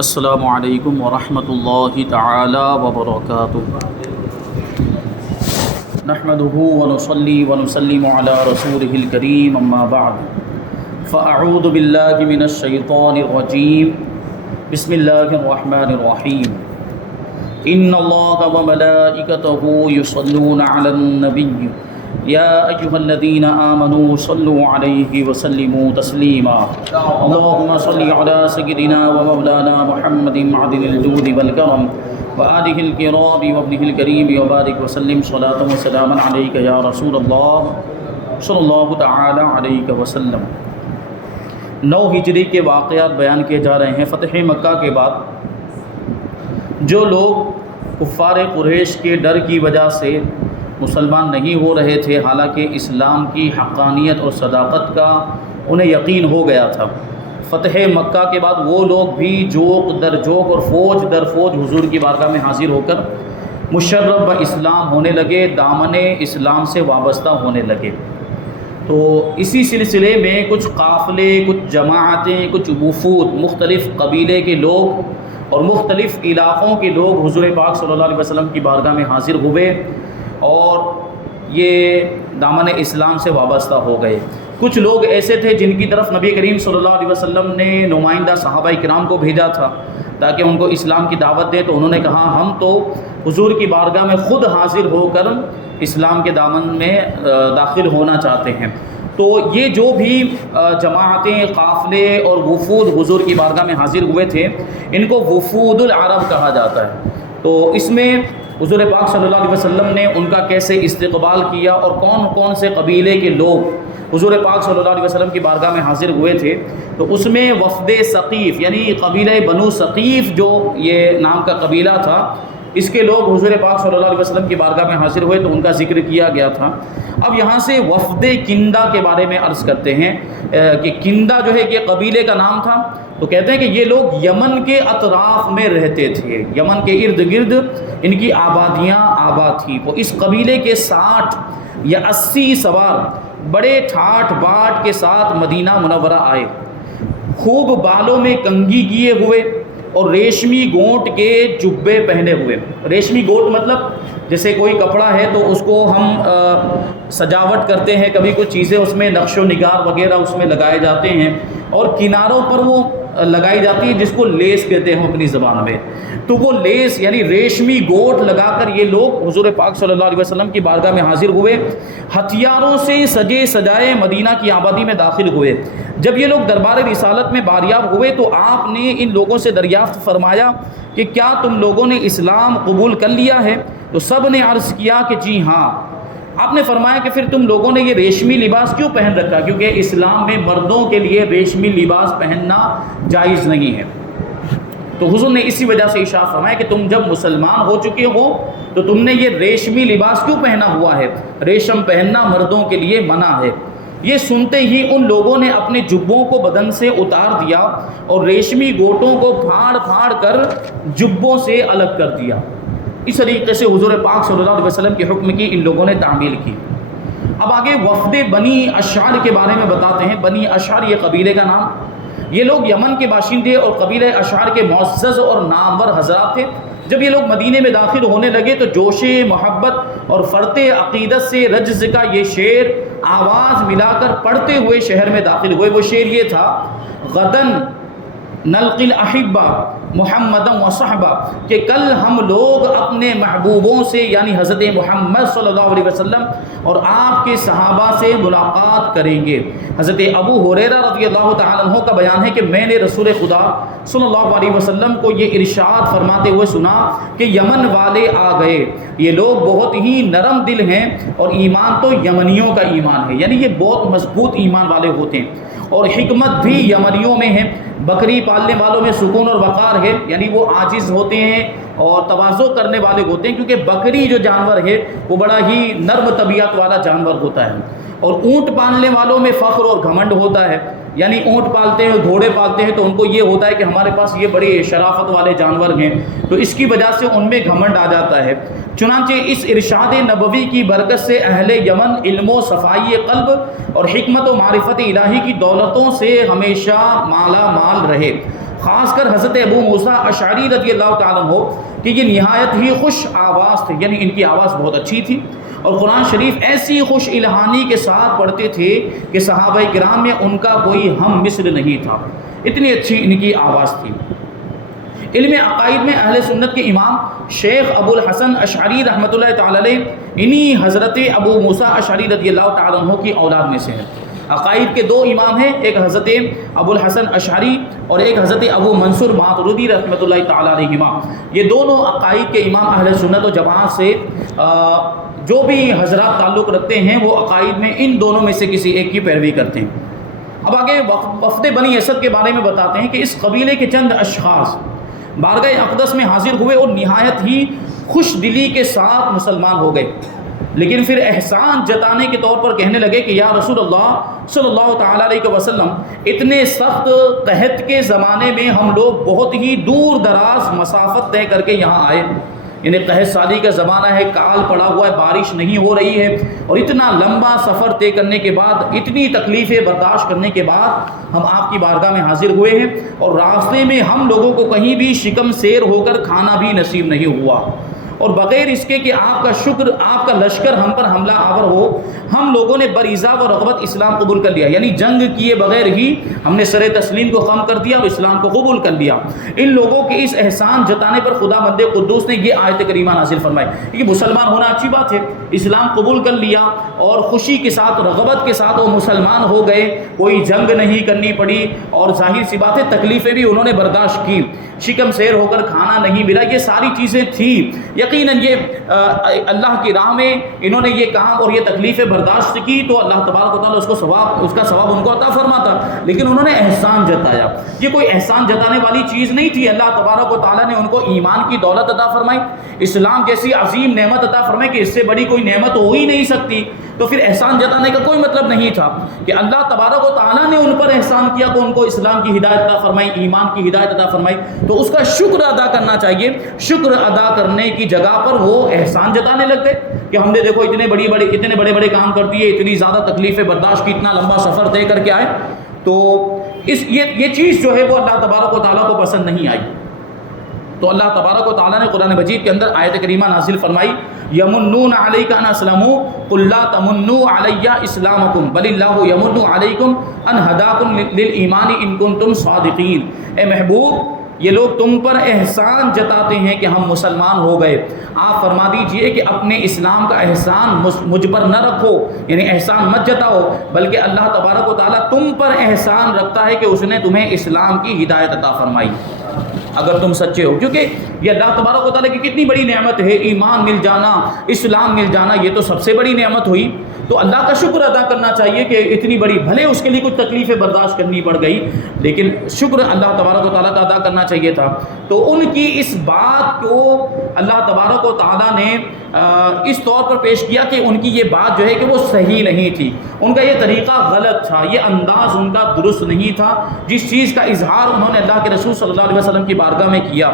السلام علیکم ورحمۃ اللہ تعالی وبرکاتہ۔ نحمده ونصلي ونسلم على رسوله الكريم اما بعد فاعوذ باللہ من الشیطان الرجیم بسم اللہ الرحمن الرحیم ان اللہ وملائکته یصلون علی النبی یا ایہا الذین آمنوا صلوا علیہ وسلموا تسلیما اللہم صل علی سیدنا ومولانا محمد معدن الجود والکرم وآلہ الکرام وابنہ الکریم وبارک وسلم صلاۃ وسلاما علیک یا رسول اللہ صلی اللہ تعالی علیہ وسلم۔ 9 ہجری کے واقعات بیان کیے جا رہے ہیں۔ فتح مکہ کے بعد جو لوگ کفار قریش کے ڈر کی وجہ سے مسلمان نہیں ہو رہے تھے، حالانکہ اسلام کی حقانیت اور صداقت کا انہیں یقین ہو گیا تھا، فتح مکہ کے بعد وہ لوگ بھی جوق در جوق اور فوج در فوج حضور کی بارگاہ میں حاضر ہو کر مشرف بہ اسلام ہونے لگے، دامن اسلام سے وابستہ ہونے لگے۔ تو اسی سلسلے میں کچھ قافلے، کچھ جماعتیں، کچھ وفود، مختلف قبیلے کے لوگ اور مختلف علاقوں کے لوگ حضور پاک صلی اللہ علیہ وسلم کی بارگاہ میں حاضر ہوئے اور یہ دامن اسلام سے وابستہ ہو گئے۔ کچھ لوگ ایسے تھے جن کی طرف نبی کریم صلی اللہ علیہ وسلم نے نمائندہ صحابہ کرام کو بھیجا تھا تاکہ ان کو اسلام کی دعوت دے، تو انہوں نے کہا ہم تو حضور کی بارگاہ میں خود حاضر ہو کر اسلام کے دامن میں داخل ہونا چاہتے ہیں۔ تو یہ جو بھی جماعتیں، قافلے اور وفود حضور کی بارگاہ میں حاضر ہوئے تھے، ان کو وفود العرب کہا جاتا ہے۔ تو اس میں حضور پاک صلی اللہ علیہ وسلم نے ان کا کیسے استقبال کیا اور کون کون سے قبیلے کے لوگ حضور پاک صلی اللہ علیہ وسلم کی بارگاہ میں حاضر ہوئے تھے، تو اس میں وفد ثقیف یعنی قبیلہ بنو ثقیف جو یہ نام کا قبیلہ تھا، اس کے لوگ حضور پاک صلی اللہ علیہ وسلم کی بارگاہ میں حاضر ہوئے تو ان کا ذکر کیا گیا تھا۔ اب یہاں سے وفد کندہ کے بارے میں عرض کرتے ہیں کہ کندہ جو ہے کہ قبیلے کا نام تھا، تو کہتے ہیں کہ یہ لوگ یمن کے اطراف میں رہتے تھے، یمن کے ارد گرد ان کی آبادیاں آباد تھیں۔ وہ اس قبیلے کے 60 یا 80 سوار بڑے ٹھاٹ باٹ کے ساتھ مدینہ منورہ آئے، خوب بالوں میں کنگھی کیے ہوئے اور ریشمی گونٹ کے جبے پہنے ہوئے۔ ریشمی گونٹ مطلب جیسے کوئی کپڑا ہے تو اس کو ہم سجاوٹ کرتے ہیں، کبھی کچھ چیزیں اس میں نقش و نگار وغیرہ اس میں لگائے جاتے ہیں اور کناروں پر وہ لگائی جاتی ہے جس کو لیس کہتے ہیں اپنی زبان میں۔ تو وہ لیس یعنی ریشمی گوٹ لگا کر یہ لوگ حضور پاک صلی اللہ علیہ وسلم کی بارگاہ میں حاضر ہوئے، ہتھیاروں سے سجے سجائے مدینہ کی آبادی میں داخل ہوئے۔ جب یہ لوگ دربار رسالت میں باریاب ہوئے تو آپ نے ان لوگوں سے دریافت فرمایا کہ کیا تم لوگوں نے اسلام قبول کر لیا ہے؟ تو سب نے عرض کیا کہ جی ہاں۔ آپ نے فرمایا کہ پھر تم لوگوں نے یہ ریشمی لباس کیوں پہن رکھا؟ کیونکہ اسلام میں مردوں کے لیے ریشمی لباس پہننا جائز نہیں ہے۔ تو حضور نے اسی وجہ سے ارشاد فرمایا کہ تم جب مسلمان ہو چکے ہو تو تم نے یہ ریشمی لباس کیوں پہنا ہوا ہے؟ ریشم پہننا مردوں کے لیے منع ہے۔ یہ سنتے ہی ان لوگوں نے اپنے جبوں کو بدن سے اتار دیا اور ریشمی گوٹوں کو پھاڑ پھاڑ کر جبوں سے الگ کر دیا۔ اس طریقے سے حضور پاک صلی اللہ علیہ وسلم کے حکم کی ان لوگوں نے تعمیل کی۔ اب آگے وفد بنی اشعر کے بارے میں بتاتے ہیں۔ بنی اشعر یہ قبیلے کا نام، یہ لوگ یمن کے باشندے اور قبیلہ اشعر کے معزز اور نامور حضرات تھے۔ جب یہ لوگ مدینے میں داخل ہونے لگے تو جوش محبت اور فرط عقیدت سے رجز کا یہ شعر آواز ملا کر پڑھتے ہوئے شہر میں داخل ہوئے۔ وہ شعر یہ تھا: غدن نلقی الاحبہ محمد و صحبہ، کہ کل ہم لوگ اپنے محبوبوں سے یعنی حضرت محمد صلی اللہ علیہ وسلم اور آپ کے صحابہ سے ملاقات کریں گے۔ حضرت ابو ہریرہ رضی اللہ تعالیٰ عنہ کا بیان ہے کہ میں نے رسول خدا صلی اللہ علیہ وسلم کو یہ ارشاد فرماتے ہوئے سنا کہ یمن والے آ گئے، یہ لوگ بہت ہی نرم دل ہیں اور ایمان تو یمنیوں کا ایمان ہے، یعنی یہ بہت مضبوط ایمان والے ہوتے ہیں، اور حکمت بھی یمنیوں میں ہے۔ بکری پالنے والوں میں سکون اور وقار ہے، یعنی وہ عاجز ہوتے ہیں اور تواضع کرنے والے ہوتے ہیں، کیونکہ بکری جو جانور ہے وہ بڑا ہی نرم طبیعت والا جانور ہوتا ہے۔ اور اونٹ پالنے والوں میں فخر اور گھمنڈ ہوتا ہے، یعنی اونٹ پالتے ہیں، گھوڑے پالتے ہیں تو ان کو یہ ہوتا ہے کہ ہمارے پاس یہ بڑے شرافت والے جانور ہیں، تو اس کی وجہ سے ان میں گھمنڈ آ جاتا ہے۔ چنانچہ اس ارشاد نبوی کی برکت سے اہل یمن علم و صفائی قلب اور حکمت و معرفت الہی کی دولتوں سے ہمیشہ مالا مال رہے۔ خاص کر حضرت ابو موسیٰ اشعری رضی اللہ تعالیٰ عنہ کہ یہ نہایت ہی خوش آواز تھے، یعنی ان کی آواز بہت اچھی تھی، اور قرآن شریف ایسی خوش الہانی کے ساتھ پڑھتے تھے کہ صحابہ کرام میں ان کا کوئی ہم مثل نہیں تھا، اتنی اچھی ان کی آواز تھی۔ علم عقائد میں اہل سنت کے امام شیخ ابو الحسن اشعری رحمۃ اللہ تعالی علیہ انہی حضرت ابو موسیٰ اشعری رضی اللہ تعالیٰ عنہ کی اولاد میں سے ہیں۔ عقائد کے دو امام ہیں، ایک حضرت ابو الحسن اشعری اور ایک حضرت ابو منصور ماتریدی رحمۃ اللہ تعالی علیہما۔ یہ دونوں عقائد کے امام اہل سنت و جماعت سے جو بھی حضرات تعلق رکھتے ہیں وہ عقائد میں ان دونوں میں سے کسی ایک کی پیروی کرتے ہیں۔ اب آگے وفد بنی اسد کے بارے میں بتاتے ہیں کہ اس قبیلے کے چند اشخاص بارگاہ اقدس میں حاضر ہوئے اور نہایت ہی خوش دلی کے ساتھ مسلمان ہو گئے، لیکن پھر احسان جتانے کے طور پر کہنے لگے کہ یا رسول اللہ صلی اللہ تعالیٰ علیہ وسلم، اتنے سخت قحط کے زمانے میں ہم لوگ بہت ہی دور دراز مسافت طے کر کے یہاں آئے، یعنی قحط سالی کا زمانہ ہے، کال پڑا ہوا ہے، بارش نہیں ہو رہی ہے، اور اتنا لمبا سفر طے کرنے کے بعد، اتنی تکلیفیں برداشت کرنے کے بعد ہم آپ کی بارگاہ میں حاضر ہوئے ہیں، اور راستے میں ہم لوگوں کو کہیں بھی شکم سیر ہو کر کھانا بھی نصیب نہیں ہوا، اور بغیر اس کے کہ آپ کا شکر، آپ کا لشکر ہم پر حملہ آور ہو، ہم لوگوں نے برایزا و رغبت اسلام قبول کر لیا، یعنی جنگ کیے بغیر ہی ہم نے سر تسلیم کو خم کر دیا اور اسلام کو قبول کر لیا۔ ان لوگوں کے اس احسان جتانے پر خدا مند قدوس نے یہ آیت کریمہ نازل فرمائی کہ مسلمان ہونا اچھی بات ہے، اسلام قبول کر لیا اور خوشی کے ساتھ، رغبت کے ساتھ وہ مسلمان ہو گئے، کوئی جنگ نہیں کرنی پڑی، اور ظاہر سی بات ہے تکلیفیں بھی انہوں نے برداشت کی، شکم سیر ہو کر کھانا نہیں ملا، یہ ساری چیزیں تھیں۔ یقیناً یہ اللہ کی راہ میں انہوں نے یہ کام اور یہ تکلیفیں برداشت کی تو اللہ تبارک و تعالیٰ اس کا ثواب ان کو عطا فرماتا، لیکن انہوں نے احسان جتایا۔ یہ کوئی احسان جتانے والی چیز نہیں تھی، اللہ تبارک و تعالیٰ نے ان کو ایمان کی دولت عطا فرمائی، اسلام جیسی عظیم نعمت عطا فرمائی کہ اس سے بڑی کوئی نعمت ہو ہی نہیں سکتی، تو پھر احسان جتانے کا کوئی مطلب نہیں تھا کہ اللہ تبارک و تعالیٰ نے ان پر احسان کیا تو ان کو اسلام کی ہدایت عطا فرمائی، ایمان کی ہدایت عطا فرمائی، تو اس کا شکر ادا کرنا چاہیے۔ شکر ادا کرنے کی جگہ پر وہ احسان جتانے لگ گئے کہ ہم نے دیکھو اتنے بڑے بڑے کام کر دیے، اتنی زیادہ تکلیفیں برداشت کی، اتنا لمبا سفر طے کر کے آئے، تو یہ چیز جو ہے وہ اللہ تبارک و تعالیٰ کو پسند نہیں آئی۔ تو اللہ تبارک و تعالیٰ نے قرآن مجید کے اندر آیت کریمہ نازل فرمائی، یمنون علیک ان اسلموا قل لا تمنوا علی اسلامکم بل اللہ یمن علیکم ان ہداکم للایمان ان کنتم صادقین۔ اے محبوب، یہ لوگ تم پر احسان جتاتے ہیں کہ ہم مسلمان ہو گئے، آپ فرما دیجئے کہ اپنے اسلام کا احسان مجھ پر نہ رکھو، یعنی احسان مت جتاؤ، بلکہ اللہ تبارک و تعالیٰ تم پر احسان رکھتا ہے کہ اس نے تمہیں اسلام کی ہدایت عطا فرمائی اگر تم سچے ہو، کیونکہ یہ اللہ تبارک و تعالیٰ کی کتنی بڑی نعمت ہے، ایمان مل جانا، اسلام مل جانا، یہ تو سب سے بڑی نعمت ہوئی، تو اللہ کا شکر ادا کرنا چاہیے کہ اتنی بڑی، بھلے اس کے لیے کچھ تکلیفیں برداشت کرنی پڑ گئی، لیکن شکر اللہ تبارک و تعالیٰ کا ادا کرنا چاہیے تھا۔ تو ان کی اس بات کو اللہ تبارک و تعالیٰ نے اس طور پر پیش کیا کہ ان کی یہ بات جو ہے کہ وہ صحیح نہیں تھی، ان کا یہ طریقہ غلط تھا، یہ انداز ان کا درست نہیں تھا، جس چیز کا اظہار انہوں نے اللہ کے رسول صلی اللہ علیہ وسلم کی بارگاہ میں کیا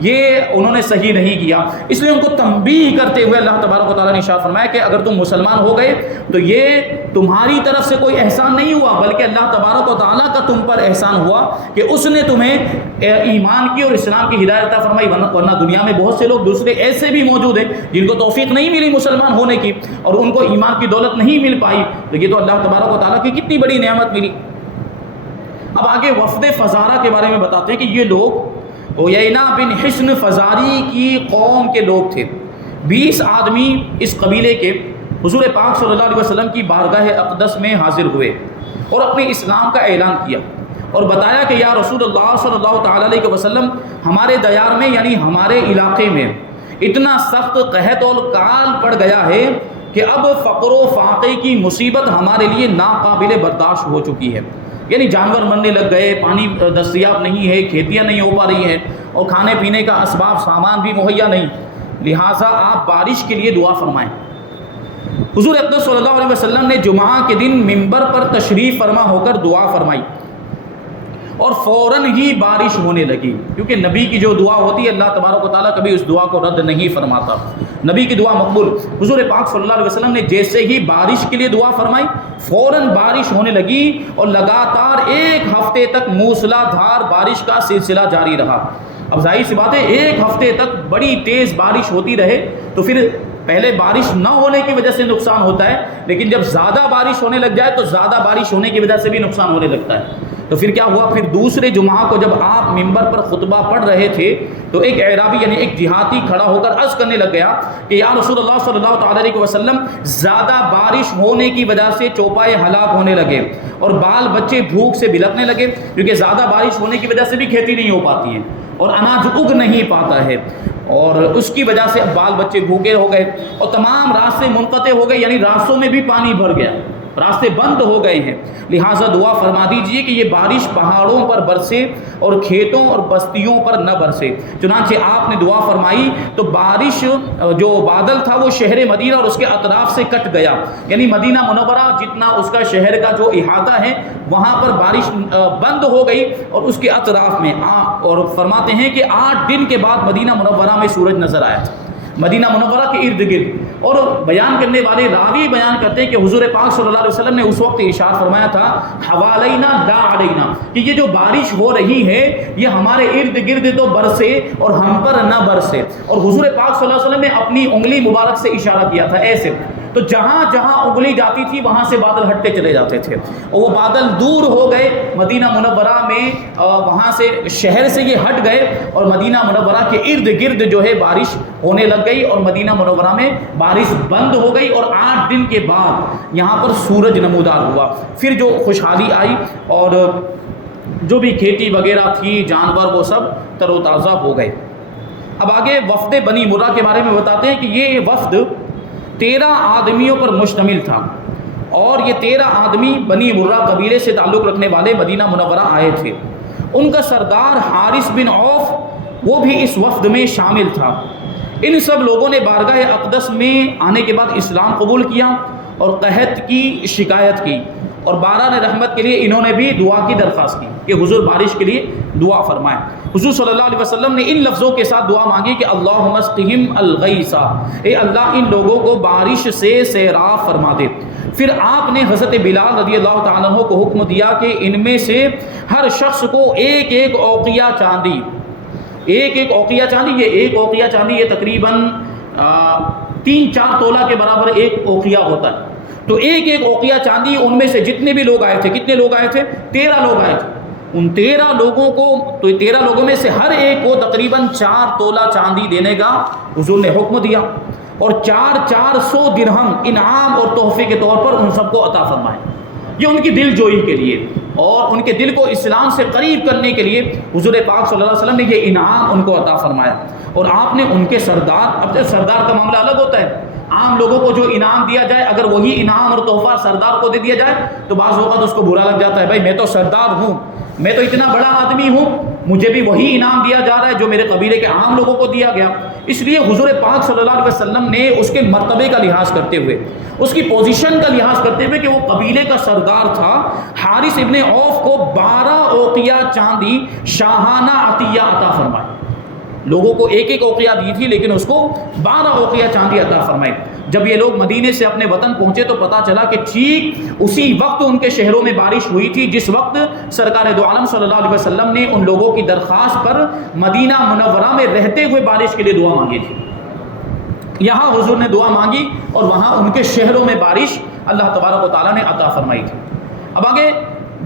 یہ انہوں نے صحیح نہیں کیا، اس لیے ان کو تنبیہ کرتے ہوئے اللہ تبارک و تعالیٰ نے ارشاد فرمایا کہ اگر تم مسلمان ہو گئے تو یہ تمہاری طرف سے کوئی احسان نہیں ہوا، بلکہ اللہ تبارک و تعالیٰ کا تم پر احسان ہوا کہ اس نے تمہیں ایمان کی اور اسلام کی ہدایت عطا فرمائی، ورنہ دنیا میں بہت سے لوگ دوسرے ایسے بھی موجود ہیں جن کو توفیق نہیں ملی مسلمان ہونے کی اور ان کو ایمان کی دولت نہیں مل پائی، تو یہ تو اللہ تبارک و تعالیٰ کی کتنی بڑی نعمت ملی۔ اب آگے وفد فزارہ کے بارے میں بتاتے ہیں کہ یہ لوگ عیینہ بن حصن فزاری کی قوم کے لوگ تھے، 20 آدمی اس قبیلے کے حضور پاک صلی اللہ علیہ وسلم کی بارگاہ اقدس میں حاضر ہوئے اور اپنے اسلام کا اعلان کیا اور بتایا کہ یا رسول اللہ صلی اللہ تعالیٰ علیہ وسلم، ہمارے دیار میں یعنی ہمارے علاقے میں اتنا سخت قحط اور کال پڑ گیا ہے کہ اب فقر و فاقے کی مصیبت ہمارے لیے ناقابل برداشت ہو چکی ہے، یعنی جانور مرنے لگ گئے، پانی دستیاب نہیں ہے، کھیتیاں نہیں ہو پا رہی ہیں اور کھانے پینے کا اسباب سامان بھی مہیا نہیں، لہٰذا آپ بارش کے لیے دعا فرمائیں۔ حضور اقدس صلی اللہ علیہ وسلم نے جمعہ کے دن منبر پر تشریف فرما ہو کر دعا فرمائی اور فوراً ہی بارش ہونے لگی، کیونکہ نبی کی جو دعا ہوتی ہے اللہ تبارک و تعالیٰ کبھی اس دعا کو رد نہیں فرماتا، نبی کی دعا مقبول۔ حضور پاک صلی اللہ علیہ وسلم نے جیسے ہی بارش کے لیے دعا فرمائی فوراً بارش ہونے لگی، اور لگاتار 1 ہفتے تک موسلا دھار بارش کا سلسلہ جاری رہا۔ اب ظاہر سی بات ہے 1 ہفتے تک بڑی تیز بارش ہوتی رہے تو پھر پہلے بارش نہ ہونے کی وجہ سے نقصان ہوتا ہے، لیکن جب زیادہ بارش ہونے لگ جائے تو زیادہ بارش ہونے کی وجہ سے بھی نقصان ہونے لگتا ہے۔ تو پھر کیا ہوا، پھر دوسرے جمعہ کو جب آپ ممبر پر خطبہ پڑھ رہے تھے تو ایک اعرابی یعنی ایک دیہاتی کھڑا ہو کر عرض کرنے لگ گیا کہ یا رسول اللہ صلی اللہ تعالیٰ علیہ وسلم، زیادہ بارش ہونے کی وجہ سے چوپائے ہلاک ہونے لگے اور بال بچے بھوک سے بلکنے لگے، کیونکہ زیادہ بارش ہونے کی وجہ سے بھی کھیتی نہیں ہو پاتی ہے اور اناج اگ نہیں پاتا ہے، اور اس کی وجہ سے اب بال بچے بھوکے ہو گئے اور تمام راستے منقطع ہو گئے، یعنی راستوں میں بھی پانی بھر گیا، راستے بند ہو گئے ہیں۔ لہٰذا دعا فرما دیجئے کہ یہ بارش پہاڑوں پر برسے اور کھیتوں اور بستیوں پر نہ برسے۔ چنانچہ آپ نے دعا فرمائی تو بارش جو بادل تھا وہ شہر مدینہ اور اس کے اطراف سے کٹ گیا، یعنی مدینہ منورہ جتنا اس کا شہر کا جو احاطہ ہے وہاں پر بارش بند ہو گئی اور اس کے اطراف میں، اور فرماتے ہیں کہ 8 دن کے بعد مدینہ منورہ میں سورج نظر آیا تھا، مدینہ منورہ کے ارد گرد۔ اور بیان کرنے والے راوی بیان کرتے ہیں کہ حضور پاک صلی اللہ علیہ وسلم نے اس وقت ارشاد فرمایا تھا حوالینا لا علینا، کہ یہ جو بارش ہو رہی ہے یہ ہمارے ارد گرد تو برسے اور ہم پر نہ برسے، اور حضور پاک صلی اللہ علیہ وسلم نے اپنی انگلی مبارک سے اشارہ کیا تھا ایسے، تو جہاں جہاں انگلی جاتی تھی وہاں سے بادل ہٹتے چلے جاتے تھے، اور وہ بادل دور ہو گئے مدینہ منورہ میں، وہاں سے شہر سے یہ ہٹ گئے اور مدینہ منورہ کے ارد گرد جو ہے بارش ہونے لگ گئی اور مدینہ منورہ میں بارش بند ہو گئی، اور 8 دن کے بعد یہاں پر سورج نمودار ہوا، پھر جو خوشحالی آئی اور جو بھی کھیتی وغیرہ تھی جانور وہ سب تر و تازہ ہو گئے۔ اب آگے وفد بنی مرہ کے بارے میں بتاتے ہیں کہ یہ وفد 13 آدمیوں پر مشتمل تھا، اور یہ 13 آدمی بنی مرہ قبیلے سے تعلق رکھنے والے مدینہ منورہ آئے تھے۔ ان کا سردار حارث بن عوف وہ بھی اس وفد میں شامل تھا۔ ان سب لوگوں نے بارگاہ اقدس میں آنے کے بعد اسلام قبول کیا اور قحط کی شکایت کی، اور باران رحمت کے لیے انہوں نے بھی دعا کی درخواست کی کہ حضور بارش کے لیے دعا فرمائیں۔ حضور صلی اللہ علیہ وسلم نے ان لفظوں کے ساتھ دعا مانگی کہ اللہم اسقہم الغیث، اے اللہ ان لوگوں کو بارش سے سیراب فرما دے۔ پھر آپ نے حضرت بلال رضی اللہ تعالیٰ عنہ کو حکم دیا کہ ان میں سے ہر شخص کو ایک اوقیہ چاندی، ایک اوقیہ چاندی، یہ ایک اوقیہ چاندی یہ تقریباً 3-4 تولہ کے برابر ایک اوقیہ ہوتا ہے، تو ایک اوقیہ چاندی ان میں سے جتنے بھی لوگ آئے تھے، کتنے لوگ آئے تھے؟ 13 لوگ آئے تھے، ان 13 لوگوں کو، تو 13 لوگوں میں سے ہر ایک کو تقریباً 4 تولہ چاندی دینے کا حضور نے حکم دیا، اور 400 درہم انعام اور تحفے کے طور پر ان سب کو عطا فرمائے۔ یہ ان کی دل جوئی کے لیے اور ان کے دل کو اسلام سے قریب کرنے کے لیے حضور پاک صلی اللہ علیہ وسلم نے یہ انعام ان کو عطا فرمایا، اور آپ نے ان کے سردار، اب سردار کا معاملہ الگ ہوتا ہے، عام لوگوں کو جو انعام دیا جائے اگر وہی انعام اور تحفہ سردار کو دے دیا جائے تو بعض اوقات اس کو برا لگ جاتا ہے، بھائی میں تو سردار ہوں، میں تو اتنا بڑا آدمی ہوں، مجھے بھی وہی انعام دیا جا رہا ہے جو میرے قبیلے کے عام لوگوں کو دیا گیا۔ اس لیے حضور پاک صلی اللہ علیہ وسلم نے اس کے مرتبے کا لحاظ کرتے ہوئے، اس کی پوزیشن کا لحاظ کرتے ہوئے کہ وہ قبیلے کا سردار تھا، حارث ابن عوف کو 12 اوقیہ چاندی شاہانہ عطیہ عطا فرمائی۔ لوگوں کو ایک اوقیہ دی تھی لیکن اس کو 12 اوقیہ چاندی عطا فرمائی۔ جب یہ لوگ مدینے سے اپنے وطن پہنچے تو پتہ چلا کہ ٹھیک اسی وقت ان کے شہروں میں بارش ہوئی تھی جس وقت سرکار دو عالم صلی اللہ علیہ وسلم نے ان لوگوں کی درخواست پر مدینہ منورہ میں رہتے ہوئے بارش کے لیے دعا مانگی تھی۔ یہاں حضور نے دعا مانگی اور وہاں ان کے شہروں میں بارش اللہ تبارک و تعالیٰ نے عطا فرمائی تھی۔ اب آگے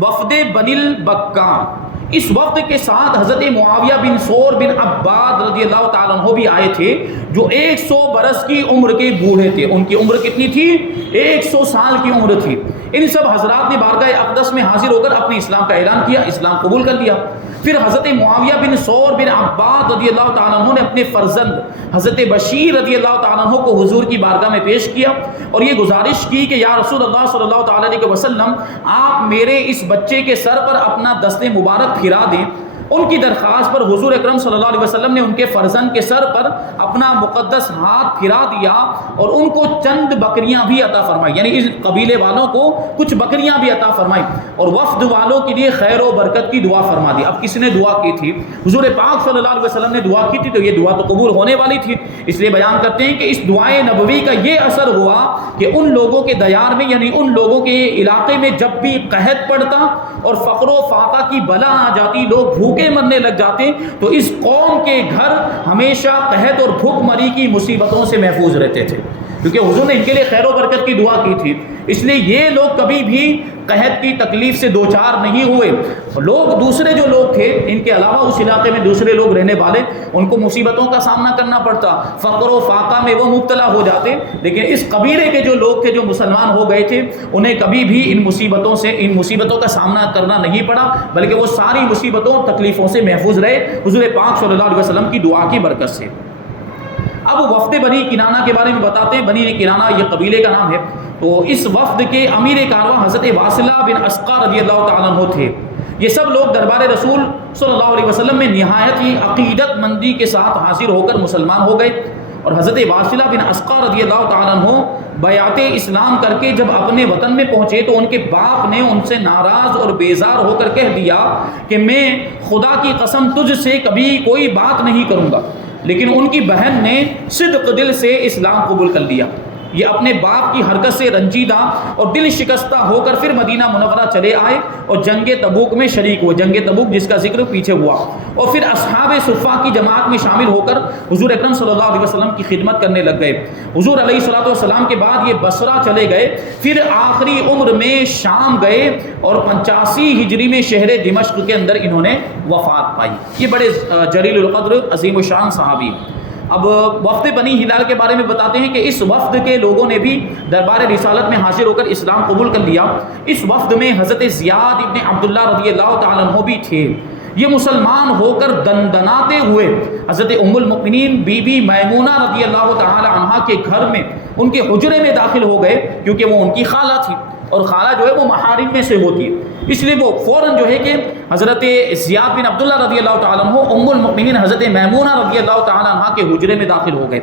وفد بنی البکام، اس وقت کے ساتھ حضرت معاویہ بن سور بن عباد رضی اللہ تعالیٰ عنہ بھی آئے تھے جو 100 برس کی عمر کے بوڑھے تھے۔ ان کی عمر کتنی تھی؟ 100 سال کی عمر تھی۔ ان سب حضرات نے بارگاہ اقدس میں حاضر ہو کر اپنے اسلام کا اعلان کیا، اسلام قبول کر لیا۔ پھر حضرت معاویہ بن سور بن عباد رضی اللہ تعالیٰ عنہ نے اپنے فرزند حضرت بشیر رضی اللہ تعالیٰ عنہ کو حضور کی بارگاہ میں پیش کیا اور یہ گزارش کی کہ یا رسول اللہ صلی اللہ تعالیٰ علیہ وسلم، آپ میرے اس بچے کے سر پر اپنا دست مبارک پھرا دیں ان کی درخواست پر حضور اکرم صلی اللہ علیہ وسلم نے ان کے فرزند کے سر پر اپنا مقدس ہاتھ پھرا دیا اور ان کو چند بکریاں بھی عطا فرمائی، یعنی اس قبیلے والوں کو کچھ بکریاں بھی عطا فرمائی، اور وفد والوں کے لیے خیر و برکت کی دعا فرما دی۔ اب کس نے دعا کی تھی؟ حضور پاک صلی اللہ علیہ وسلم نے دعا کی تھی، تو یہ دعا تو قبول ہونے والی تھی۔ اس لیے بیان کرتے ہیں کہ اس دعائے نبوی کا یہ اثر ہوا کہ ان لوگوں کے دیار میں، یعنی ان لوگوں کے علاقے میں جب بھی قحط پڑتا اور فقر و فاقہ کی بلا آ جاتی، لوگ بھوکے مرنے لگ جاتے، تو اس قوم کے گھر ہمیشہ قحط اور بھوک مری کی مصیبتوں سے محفوظ رہتے تھے، کیونکہ حضور نے ان کے لیے خیر و برکت کی دعا کی تھی۔ اس لیے یہ لوگ کبھی بھی قحط کی تکلیف سے دوچار نہیں ہوئے۔ لوگ دوسرے جو لوگ تھے، ان کے علاوہ اس علاقے میں دوسرے لوگ رہنے والے، ان کو مصیبتوں کا سامنا کرنا پڑتا، فقر و فاقہ میں وہ مبتلا ہو جاتے، لیکن اس قبیلے کے جو لوگ تھے جو مسلمان ہو گئے تھے، انہیں کبھی بھی ان مصیبتوں کا سامنا کرنا نہیں پڑا، بلکہ وہ ساری مصیبتوں اور تکلیفوں سے محفوظ رہے حضور پاک صلی اللہ علیہ وسلم کی دعا کی برکت سے۔ اب وفد بنی کنانہ کے بارے میں بتاتے ہیں۔ بنی کنانہ یہ قبیلے کا نام ہے۔ تو اس وفد کے امیر کارواں حضرت واصلہ بن اسقا رضی اللہ تعالیٰ عنہ تھے۔ یہ سب لوگ دربار رسول صلی اللہ علیہ وسلم میں نہایت ہی عقیدت مندی کے ساتھ حاضر ہو کر مسلمان ہو گئے، اور حضرت واصلہ بن اسقا رضی اللہ تعالیٰ عنہ بیعت اسلام کر کے جب اپنے وطن میں پہنچے تو ان کے باپ نے ان سے ناراض اور بیزار ہو کر کہہ دیا کہ میں خدا کی قسم تجھ سے کبھی کوئی بات نہیں کروں گا، لیکن ان کی بہن نے صدق دل سے اسلام قبول کر لیا۔ یہ اپنے باپ کی حرکت سے رنجیدہ اور دل شکستہ ہو کر پھر مدینہ منورہ چلے آئے اور جنگ تبوک میں شریک ہوئے، جنگ تبوک جس کا ذکر پیچھے ہوا، اور پھر اصحاب صفہ کی جماعت میں شامل ہو کر حضور اکرم صلی اللہ علیہ وسلم کی خدمت کرنے لگ گئے۔ حضور علیہ الصلوۃ والسلام کے بعد یہ بصرہ چلے گئے، پھر آخری عمر میں شام گئے، اور 85 ہجری میں شہر دمشق کے اندر انہوں نے وفات پائی۔ یہ بڑے جلیل القدر عظیم الشان صحابی۔ اب وفد بنی ہلال کے بارے میں بتاتے ہیں کہ اس وفد کے لوگوں نے بھی دربار رسالت میں حاضر ہو کر اسلام قبول کر لیا۔ اس وفد میں حضرت زیاد ابن عبداللہ رضی اللہ تعالیٰ عنہ بھی تھے۔ یہ مسلمان ہو کر دندناتے ہوئے حضرت ام المؤمنین بی بی میمونہ رضی اللہ تعالیٰ عنہا کے گھر میں ان کے حجرے میں داخل ہو گئے، کیونکہ وہ ان کی خالہ تھی، اور خالہ جو ہے وہ محارم میں سے ہوتی ہے، اس لیے وہ فوراً جو ہے کہ حضرت زیاد بن عبداللہ رضی اللہ تعالیٰ عنہ ام المؤمنین حضرت میمونہ رضی اللہ تعالیٰ عنہ کے حجرے میں داخل ہو گئے۔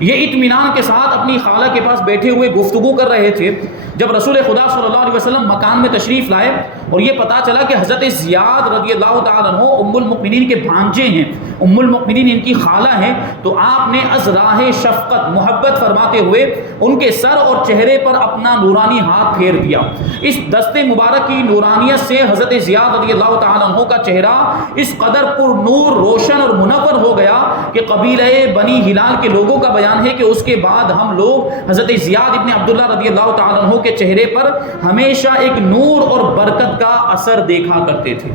یہ اطمینان کے ساتھ اپنی خالہ کے پاس بیٹھے ہوئے گفتگو کر رہے تھے، جب رسول خدا صلی اللہ علیہ وسلم مکان میں تشریف لائے اور یہ پتہ چلا کہ حضرت زیاد رضی اللہ تعالیٰ عنہ ام المؤمنین کے بھانجے ہیں، ام المؤمنین ان کی خالہ ہیں، تو آپ نے از راہ شفقت محبت فرماتے ہوئے ان کے سر اور چہرے پر اپنا نورانی ہاتھ پھیر دیا۔ اس دست مبارک کی نورانیت سے حضرت زیاد رضی اللہ تعالیٰ عنہ کا چہرہ اس قدر پر نور، روشن اور منور ہو گیا کہ قبیلہ بنی ہلال کے لوگوں کا بیان ہے کہ اس کے بعد ہم لوگ حضرت زیاد ابن عبداللہ رضی اللہ تعالیٰ عنہ کے چہرے پر ہمیشہ ایک نور اور برکت کا اثر دیکھا کرتے تھے۔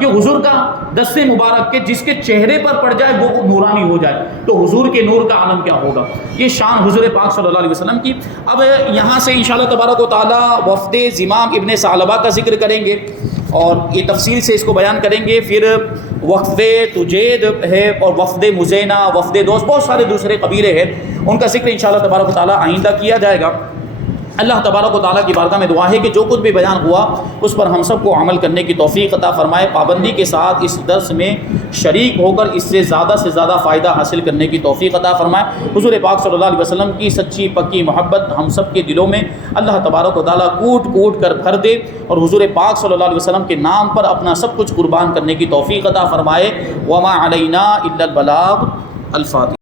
یہ حضور کا دست مبارک کے جس کے چہرے پر پڑ جائے وہ نورانی ہو جائے، تو حضور کے نور کا عالم کیا ہوگا۔ یہ شان حضور پاک صلی اللہ علیہ وسلم کی۔ اب یہاں سے انشاءاللہ تبارک و تعالی وفد زمام ابن ثعلبہ کا ذکر کریں گے، اور یہ تفصیل سے اس کو بیان کریں گے۔ پھر وفد تجید ہے، اور وفد مزینہ، وفد دوست، بہت سارے دوسرے قبیلے ہیں، ان کا ذکر انشاءاللہ تبارک و تعالی آئندہ کیا جائے گا۔ اللہ تبارک و تعالیٰ کی بارگاہ میں دعا ہے کہ جو کچھ بھی بیان ہوا اس پر ہم سب کو عمل کرنے کی توفیق عطا فرمائے، پابندی کے ساتھ اس درس میں شریک ہو کر اس سے زیادہ فائدہ حاصل کرنے کی توفیق عطا فرمائے۔ حضور پاک صلی اللہ علیہ وسلم کی سچی پکی محبت ہم سب کے دلوں میں اللہ تبارک و تعالیٰ کوٹ کوٹ کر بھر دے، اور حضور پاک صلی اللہ علیہ وسلم کے نام پر اپنا سب کچھ قربان کرنے کی توفیق عطا فرمائے۔ وما علینا الا البلاغ۔ الفاتحہ۔